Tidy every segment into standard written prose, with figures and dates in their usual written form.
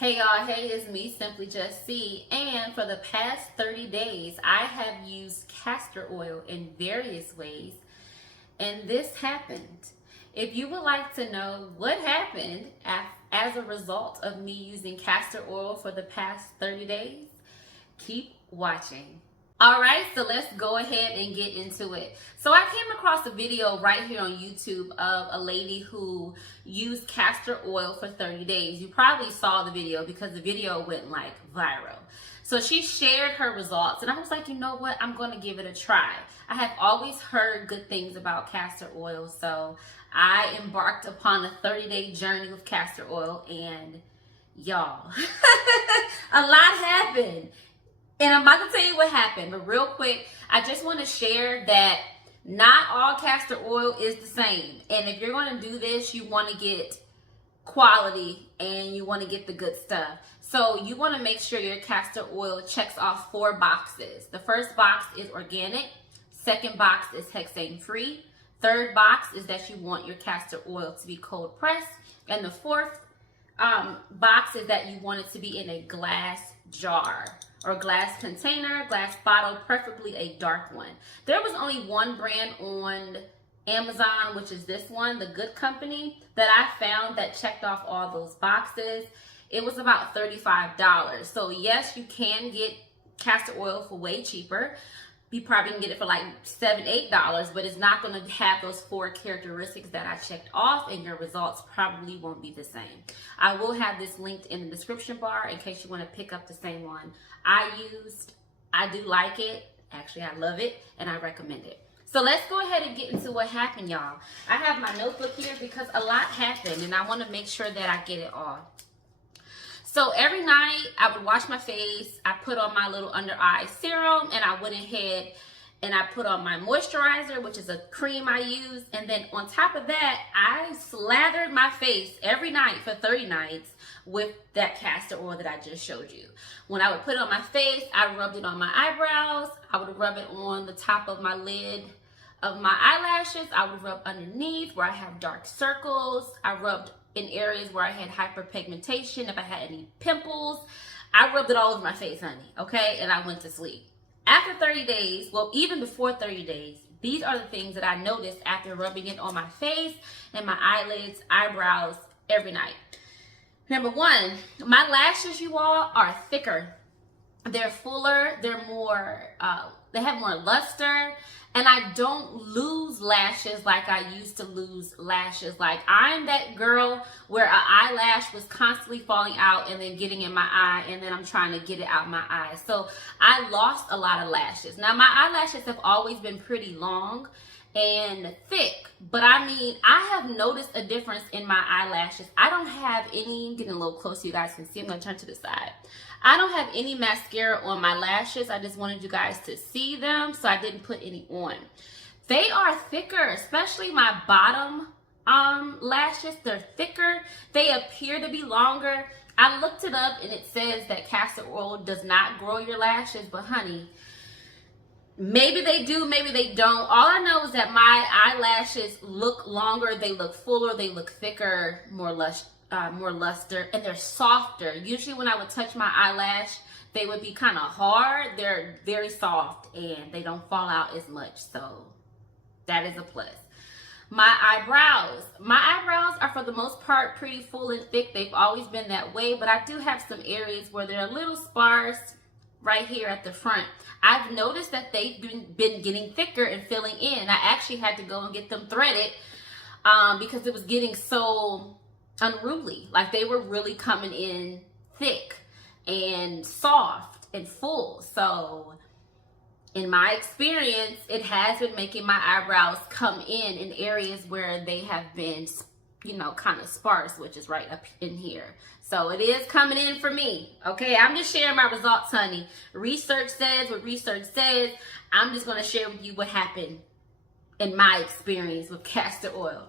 Hey y'all, hey, it's me, Simply Just C, and for the past 30 days, I have used castor oil in various ways, and this happened. If you would like to know what happened as a result of me using castor oil for the past 30 days, keep watching. All right, so let's go ahead and get into it. So I came across a video right here on YouTube of a lady who used castor oil for 30 days. You probably saw the video because the video went like viral. So she shared her results and I was like, you know what? I'm going to give it a try. I have always heard good things about castor oil. So I embarked upon a 30-day journey with castor oil and y'all, a lot happened. And I'm about to tell you what happened, but real quick, I just want to share that not all castor oil is the same. And if you're going to do this, you want to get quality and you want to get the good stuff. So you want to make sure your castor oil checks off 4 boxes. The first box is organic. Second box is hexane free. Third box is that you want your castor oil to be cold pressed. And the fourth box is that you want it to be in a glass jar or glass container, glass bottle, preferably a dark one. There was only one brand on Amazon, which is this one, The Good Company, that I found that checked off all those boxes. It was about $35. So yes, you can get castor oil for way cheaper. You probably can get it for like $7, $8, but it's not going to have those 4 characteristics that I checked off, and your results probably won't be the same. I will have this linked in the description bar in case you want to pick up the same one I used. I do like it. Actually, I love it, and I recommend it. So let's go ahead and get into what happened, y'all. I have my notebook here because a lot happened, and I want to make sure that I get it all. So every night I would wash my face, I put on my little under eye serum, and I went ahead and I put on my moisturizer, which is a cream I use. And then on top of that, I slathered my face every night for 30 nights with that castor oil that I just showed you. When I would put it on my face, I rubbed it on my eyebrows. I would rub it on the top of my lid of my eyelashes. I would rub underneath where I have dark circles. I rubbed in areas where I had hyperpigmentation, if I had any pimples. I rubbed it all over my face, honey, okay? And I went to sleep. After 30 days, well, even before 30 days, these are the things that I noticed after rubbing it on my face and my eyelids, eyebrows, every night. Number 1, my lashes, you all, are thicker. They're fuller, they're more, they have more luster, and I don't lose lashes like I used to lose lashes. Like, I'm that girl where an eyelash was constantly falling out and then getting in my eye, and then I'm trying to get it out my eye. So I lost a lot of lashes. Now, my eyelashes have always been pretty long and thick, but I mean, I have noticed a difference in my eyelashes. I don't have any, getting a little close so you guys can see. I'm gonna turn to the side. I don't have any mascara on my lashes. I just wanted you guys to see them, so I didn't put any on. They are thicker, especially my bottom lashes. They're thicker. They appear to be longer. I looked it up and it says that castor oil does not grow your lashes, but honey, maybe they do, maybe they don't. All I know is that my eyelashes look longer, they look fuller, they look thicker, more luster, and they're softer. Usually when I would touch my eyelash, they would be kind of hard. They're very soft and they don't fall out as much, so that is a plus. My eyebrows are for the most part pretty full and thick. They've always been that way, but I do have some areas where they're a little sparse right here at the front. I've noticed that they've been getting thicker and filling in. I actually had to go and get them threaded because it was getting so unruly. Like, they were really coming in thick and soft and full. So in my experience, it has been making my eyebrows come in areas where they have been, you know, kind of sparse, which is right up in here. So it is coming in for me, okay? I'm just sharing my results, honey. Research says what research says. I'm just going to share with you what happened in my experience with castor oil.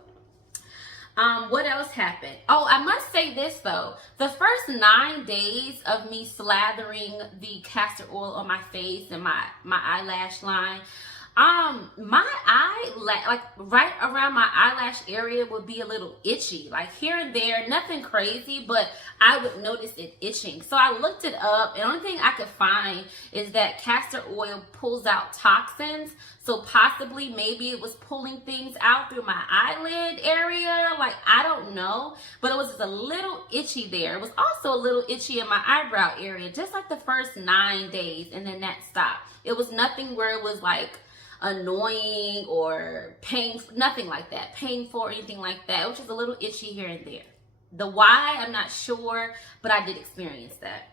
What else happened? Oh, I must say this though. The first 9 days of me slathering the castor oil on my face and my eyelash line, My eye, like right around my eyelash area would be a little itchy, like here and there, nothing crazy, but I would notice it itching. So I looked it up, and the only thing I could find is that castor oil pulls out toxins. So possibly maybe it was pulling things out through my eyelid area. Like, I don't know, but it was just a little itchy there. It was also a little itchy in my eyebrow area, just like the first 9 days, and then that stopped. It was nothing where it was like annoying or painful, nothing like that, painful or anything like that. It was just a little itchy here and there. The why, I'm not sure, but I did experience that.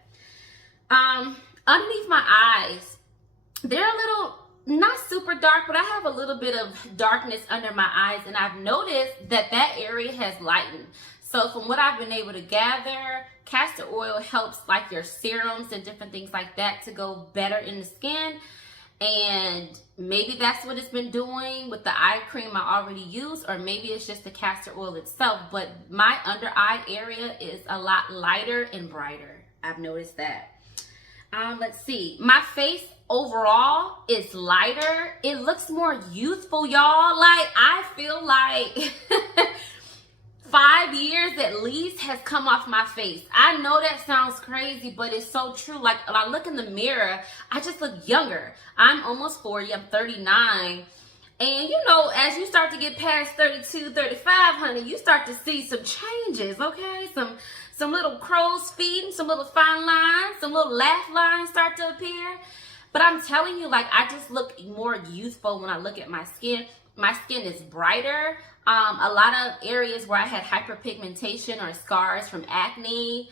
Underneath my eyes, they're a little, not super dark, but I have a little bit of darkness under my eyes, and I've noticed that that area has lightened. So from what I've been able to gather, castor oil helps like your serums and different things like that to go better in the skin. And maybe that's what it's been doing with the eye cream I already used, or maybe it's just the castor oil itself. But my under eye area is a lot lighter and brighter. I've noticed that. Let's see. My face overall is lighter. It looks more youthful, y'all. Like, I feel like 5 years at least has come off my face. I know that sounds crazy, but it's so true. Like, when I look in the mirror, I just look younger. I'm almost 40, I'm 39. And you know, as you start to get past 32, 35, honey, you start to see some changes, okay? Some little crow's feet, some little fine lines, some little laugh lines start to appear. But I'm telling you, like, I just look more youthful when I look at my skin. My skin is brighter. A lot of areas where I had hyperpigmentation or scars from acne,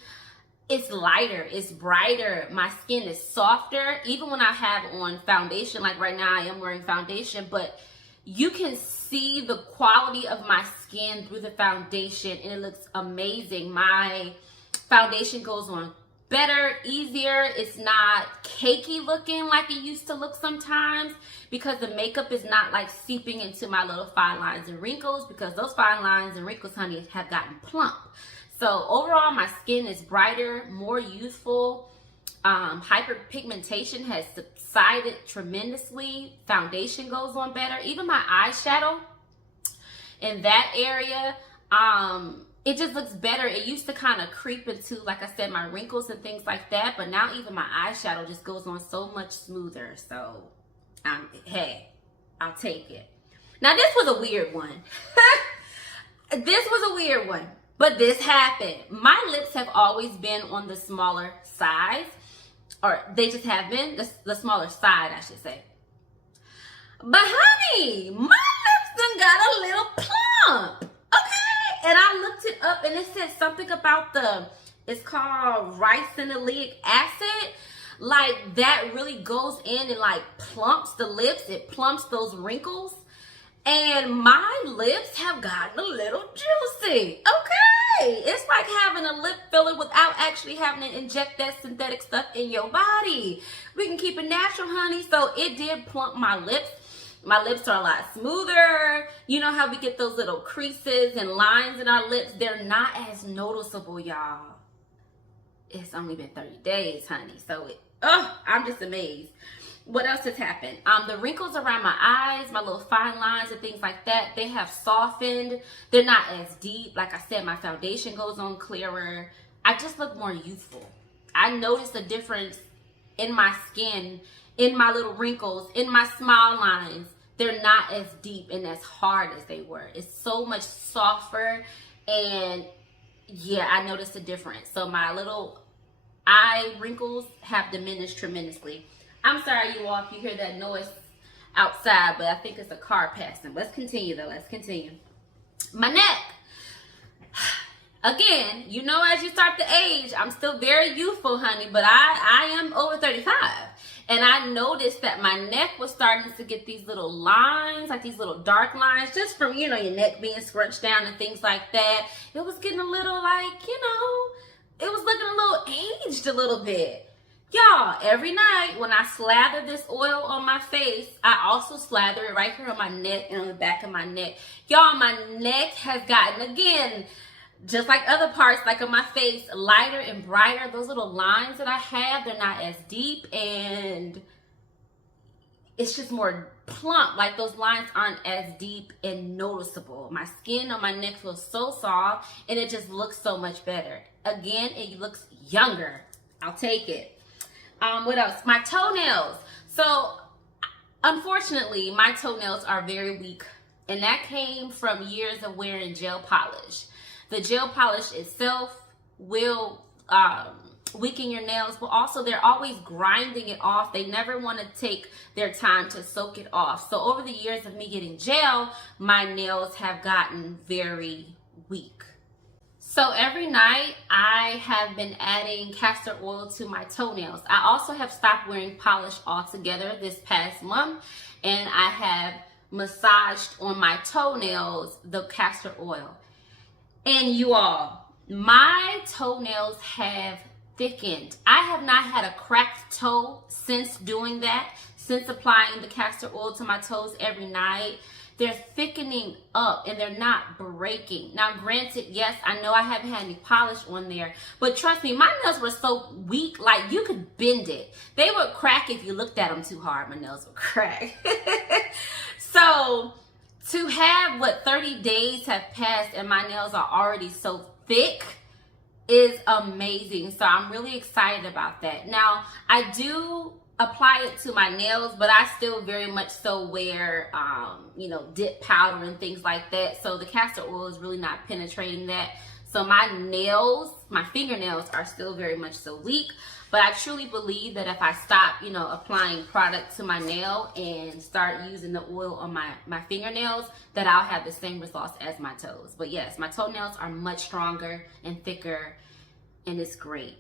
it's lighter, it's brighter. My skin is softer. Even when I have on foundation, like right now I am wearing foundation, but you can see the quality of my skin through the foundation, and it looks amazing. My foundation goes on better, easier. It's not cakey looking like it used to look sometimes, because the makeup is not like seeping into my little fine lines and wrinkles, because those fine lines and wrinkles, honey, have gotten plump. So overall, my skin is brighter, more youthful. Hyperpigmentation has subsided tremendously. Foundation goes on better. Even my eyeshadow in that area, it just looks better. It used to kind of creep into, like I said, my wrinkles and things like that. But now even my eyeshadow just goes on so much smoother. So, hey, I'll take it. Now, this was a weird one. This was a weird one. But this happened. My lips have always been on the smaller size. Or they just have been the smaller side, I should say. But honey, my lips done got a little plump. Okay? And I looked it up, and it said something about it's called ricinoleic acid. Like, that really goes in and like plumps the lips. It plumps those wrinkles. And my lips have gotten a little juicy. Okay. It's like having a lip filler without actually having to inject that synthetic stuff in your body. We can keep it natural, honey. So it did plump my lips. My lips are a lot smoother. You know how we get those little creases and lines in our lips? They're not as noticeable, y'all. It's only been 30 days, honey. So I'm just amazed. What else has happened? The wrinkles around my eyes, my little fine lines and things like that, they have softened. They're not as deep. Like I said, my foundation goes on clearer. I just look more youthful. I noticed a difference in my skin, in my little wrinkles, in my smile lines. They're not as deep and as hard as they were. It's so much softer, and yeah, I noticed a difference. So my little eye wrinkles have diminished tremendously. I'm sorry, you all, if you hear that noise outside, but I think it's a car passing. Let's continue, though. Let's continue. My neck. Again, you know, as you start to age, I'm still very youthful, honey, but I am over 35. And I noticed that my neck was starting to get these little lines, like these little dark lines, just from, you know, your neck being scrunched down and things like that. It was getting a little like, you know, it was looking a little aged a little bit. Y'all, every night when I slather this oil on my face, I also slather it right here on my neck and on the back of my neck. Y'all, my neck has gotten, again, just like other parts, like on my face, lighter and brighter. Those little lines that I have, they're not as deep, and it's just more plump, like those lines aren't as deep and noticeable. My skin on my neck feels so soft, and it just looks so much better. Again, it looks younger. I'll take it. What else? My toenails. So unfortunately, my toenails are very weak, and that came from years of wearing gel polish. The gel polish itself will weaken your nails, but also they're always grinding it off. They never want to take their time to soak it off. So over the years of me getting gel, my nails have gotten very weak. So every night I have been adding castor oil to my toenails. I also have stopped wearing polish altogether this past month, and I have massaged on my toenails the castor oil. And you all, my toenails have thickened. I have not had a cracked toe since doing that, since applying the castor oil to my toes every night. They're thickening up and they're not breaking. Now, granted, yes, I know I haven't had any polish on there, but trust me, my nails were so weak, like you could bend it. They would crack if you looked at them too hard. My nails would crack. So to have 30 days have passed and my nails are already so thick is amazing. So I'm really excited about that. Now, I do apply it to my nails, but I still very much so wear, dip powder and things like that. So the castor oil is really not penetrating that. So my nails, my fingernails are still very much so weak. But I truly believe that if I stop, applying product to my nail and start using the oil on my fingernails, that I'll have the same results as my toes. But yes, my toenails are much stronger and thicker, and it's great.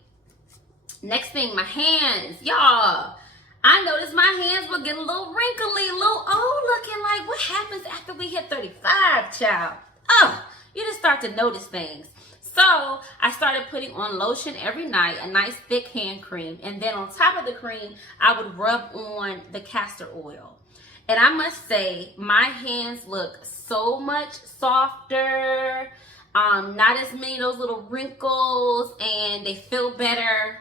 Next thing, my hands. Y'all, I noticed my hands were getting a little wrinkly, a little old looking. Like, what happens after we hit 35, child? Oh, you just start to notice things. So I started putting on lotion every night, a nice thick hand cream. And then on top of the cream, I would rub on the castor oil. And I must say, my hands look so much softer, not as many of those little wrinkles, and they feel better.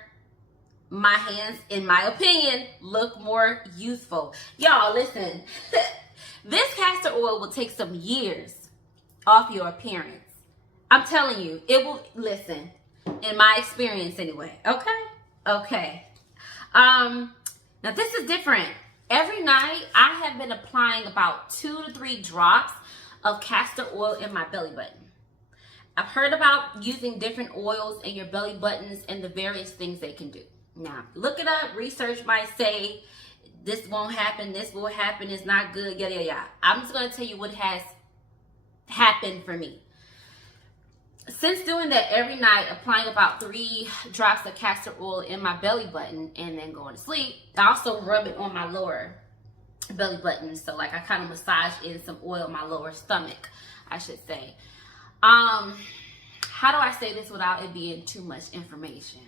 My hands, in my opinion, look more youthful. Y'all, listen, this castor oil will take some years off your appearance. I'm telling you, it will, listen, in my experience anyway. Okay. Now this is different. Every night I have been applying about 2 to 3 drops of castor oil in my belly button. I've heard about using different oils in your belly buttons and the various things they can do. Now, look it up. Research might say this won't happen, this will happen, it's not good, yada, yada, yada. I'm just going to tell you what has happened for me. Since doing that every night, applying about 3 drops of castor oil in my belly button and then going to sleep, I also rub it on my lower belly button. So like I kind of massage in some oil on my lower stomach, I should say. How do I say this without it being too much information?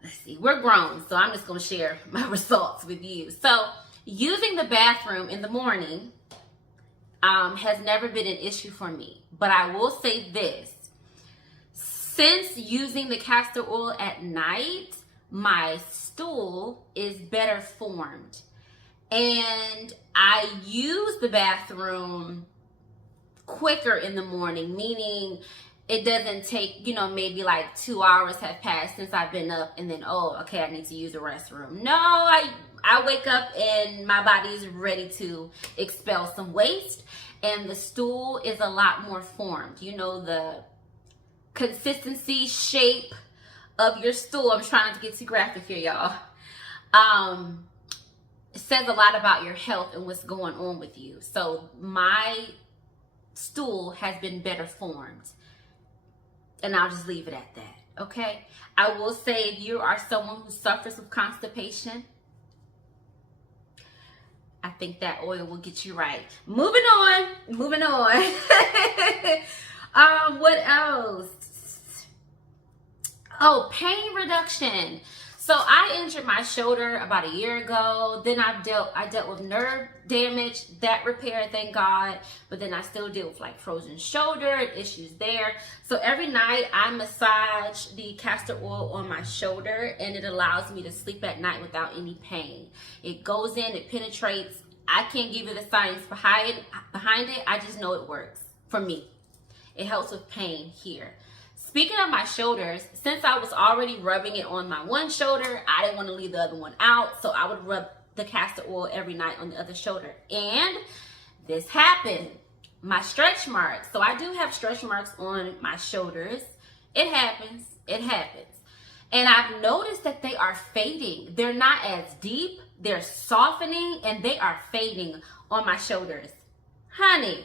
Let's see, we're grown, so I'm just going to share my results with you. So using the bathroom in the morning has never been an issue for me. But I will say this, since using the castor oil at night, my stool is better formed. And I use the bathroom quicker in the morning, meaning it doesn't take, maybe like 2 hours have passed since I've been up and then, oh, okay, I need to use the restroom. No, I wake up and my body is ready to expel some waste. And the stool is a lot more formed. The consistency, shape of your stool. I'm trying not to get too graphic here, y'all. It says a lot about your health and what's going on with you. So my stool has been better formed. And I'll just leave it at that, okay? I will say if you are someone who suffers with constipation, I think that oil will get you right. Moving on. What else? Oh, pain reduction. So I injured my shoulder about a year ago. Then I dealt with nerve damage, that repaired, thank God. But then I still deal with like frozen shoulder and issues there. So every night I massage the castor oil on my shoulder, and it allows me to sleep at night without any pain. It goes in, it penetrates I can't give you the science behind it. I just know it works for me. It helps with pain here. Speaking of my shoulders, since I was already rubbing it on my one shoulder, I didn't want to leave the other one out, so I would rub the castor oil every night on the other shoulder. And this happened. My stretch marks. So I do have stretch marks on my shoulders. It happens. It happens. And I've noticed that they are fading. They're not as deep. They're softening and they are fading on my shoulders. Honey,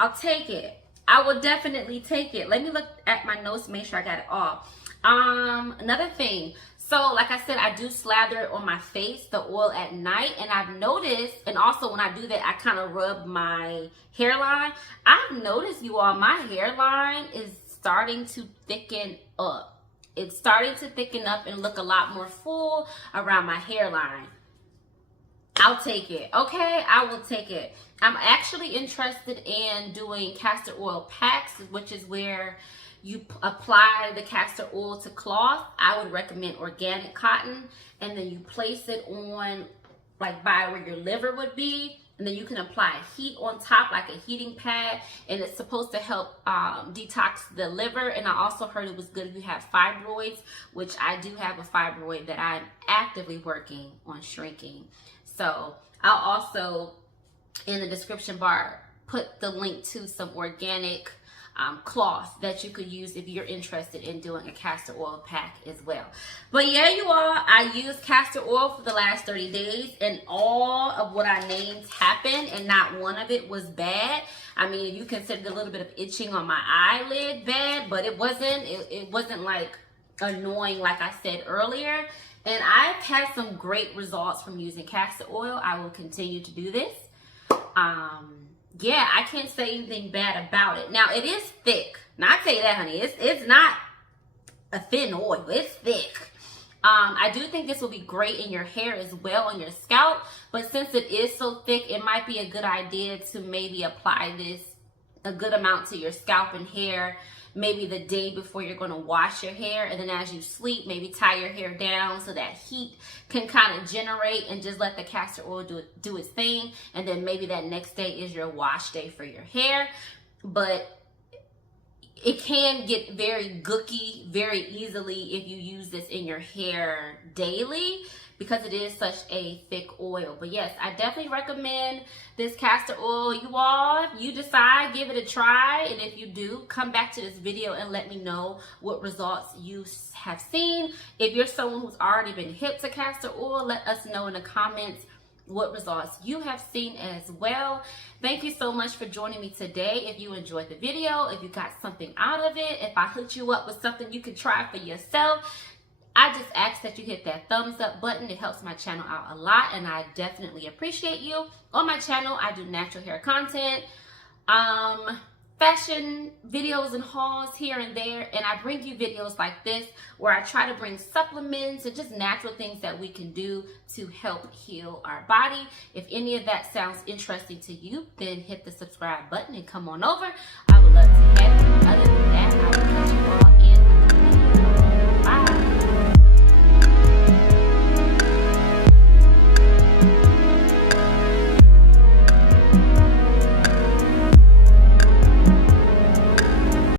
I'll take it. I will definitely take it. Let me look at my notes, make sure I got it all. Another thing. So like I said, I do slather it on my face, the oil at night. And I've noticed, and also when I do that, I kind of rub my hairline. I've noticed, you all, my hairline is starting to thicken up. It's starting to thicken up and look a lot more full around my hairline. I'll take it. Okay, I will take it. I'm actually interested in doing castor oil packs, which is where you apply the castor oil to cloth. I would recommend organic cotton, and then you place it on like by where your liver would be, and then you can apply heat on top like a heating pad, and it's supposed to help detox the liver. And I also heard it was good if you have fibroids, which I do have a fibroid that I'm actively working on shrinking. So I'll also in the description bar put the link to some organic cloth that you could use if you're interested in doing a castor oil pack as well. But yeah, you all, I used castor oil for the last 30 days and all of what I named happened, and not one of it was bad. I mean, you considered a little bit of itching on my eyelid bad, but it wasn't like annoying like I said earlier. And I've had some great results from using castor oil. I will continue to do this. Yeah, I can't say anything bad about it. Now, it is thick. Now, I tell you that, honey. It's not a thin oil. It's thick. I do think this will be great in your hair as well, on your scalp. But since it is so thick, it might be a good idea to maybe apply this a good amount to your scalp and hair, maybe the day before you're going to wash your hair, and then as you sleep, maybe tie your hair down so that heat can kind of generate, and just let the castor oil do its thing, and then maybe that next day is your wash day for your hair. But it can get very gooky very easily if you use this in your hair daily, because it is such a thick oil. But yes, I definitely recommend this castor oil. You all, if you decide, give it a try. And if you do, come back to this video and let me know what results you have seen. If you're someone who's already been hip to castor oil, let us know in the comments what results you have seen as well. Thank you so much for joining me today. If you enjoyed the video, if you got something out of it, if I hooked you up with something you can try for yourself, I just ask that you hit that thumbs up button. It helps my channel out a lot, and I definitely appreciate you. On my channel, I do natural hair content, fashion videos and hauls here and there, and I bring you videos like this where I try to bring supplements and just natural things that we can do to help heal our body. If any of that sounds interesting to you, then hit the subscribe button and come on over. I would love to have you. Other than that, I will catch you all in the next video. Bye.